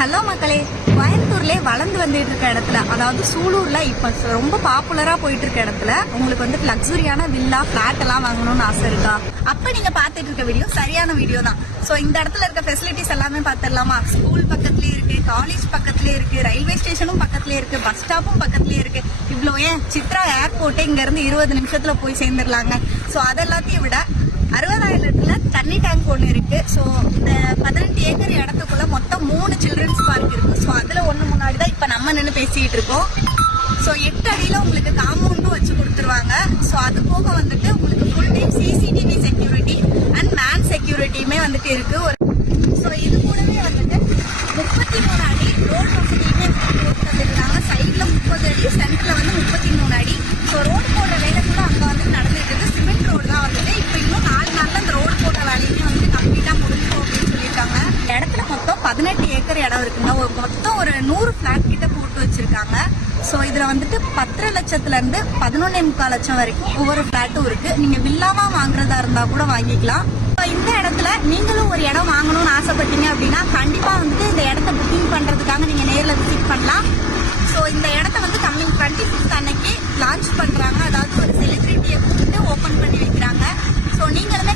Hello மக்களே, கோயம்புத்தூர்ல வளர்ந்து வந்துட்டு இருக்க இடத்துல, அதாவது சூலூர்ல இப்ப ரொம்ப பாப்புலரா போயிட்டு இருக்க இடத்துல உங்களுக்கு வந்து லக்ஸுரியான வில்லா பிளாட் எல்லாம் வாங்கணும்னு ஆசை இருக்கா? அப்ப நீங்க பாத்துட்டு இருக்க வீடியோ சரியான வீடியோ தான். சோ இந்த இடத்துல இருக்க ஃபெசிலிட்டிஸ் எல்லாமே பாத்துடலாமா? ஸ்கூல் பக்கத்துலயே இருக்கு, காலேஜ் பக்கத்துலயே இருக்கு, ரயில்வே ஸ்டேஷனும் பக்கத்துலயே இருக்கு, பஸ் ஸ்டாப்பும் பக்கத்துலயே இருக்கு. இவ்வளோ ஏன் சித்ரா ஏர்போர்ட்டே இங்க இருந்து 20 நிமிஷத்துல போய் சேர்ந்துடலாங்க. சோ அதெல்லாத்தையும் விட 60,000 தண்ணி டேங்க் ஒன்று இருக்கு. ஸோ இந்த 18 ஏக்கர் இடத்துக்குள்ள மொத்தம் 3 சில்ட்ரன்ஸ் பார்க் இருக்கு. ஸோ அதுல ஒன்று முன்னாடி தான் இப்போ நம்ம நின்று பேசிட்டு இருக்கோம். ஸோ 8 அடியில உங்களுக்கு காம்பவுண்டும் வச்சு கொடுத்துருவாங்க. ஸோ அது போக வந்துட்டு உங்களுக்கு full time CCTV security and man செக்யூரிட்டியுமே வந்துட்டு இருக்கு. ஸோ இது கூடவே வந்துட்டு 33 அடி ரோடு வசதியுமே போட்டு தந்துருக்காங்க. சைட்ல 30 அடி, சென்டர்ல வந்து 33 அடி. ஸோ ரோடு போடுற வேலை கூட அங்க வந்து நடந்துட்டு இருக்கு. சிமெண்ட் ரோடு தான் வந்துட்டு. இப்போ இன்னும் 4 நாள்ல அந்த ரோடு போடுற வேலையுமே வந்து கம்ப்ளீட்டா முடிஞ்சிடும் அப்படின்னு சொல்லியிருக்காங்க. இடத்துல மொத்தம் 18 ஏக்கர் இடம் இருக்குங்க. மொத்தம் ஒரு 100 பிளாட் கிட்ட போட்டு வச்சிருக்காங்க. ஸோ இதுல வந்துட்டு 10 லட்சத்துல இருந்து 11.25 லட்சம் வரைக்கும் ஒவ்வொரு பிளாட்டும் இருக்கு. நீங்க வில்லாவா வாங்குறதா இருந்தா கூட வாங்கிக்கலாம். இந்த இடத்துல நீங்களும் ஒரு இடம் வாங்கணும்னு ஆசைப்பட்டீங்க அப்படின்னா கண்டிப்பா வந்துட்டு இந்த இடத்த புக்கிங் பண்றதுக்காக நீங்க நேரில் விசிட் பண்ணலாம். ஸோ இந்த இடத்த வந்து கம்மிங் 25th அன்னைக்கு லான்ச் பண்றாங்க. அதாவது ஒரு செலிபிரிட்டியை கூப்பிட்டு ஓபன் பண்ணி வைக்கிறாங்க. ஸோ நீங்களுமே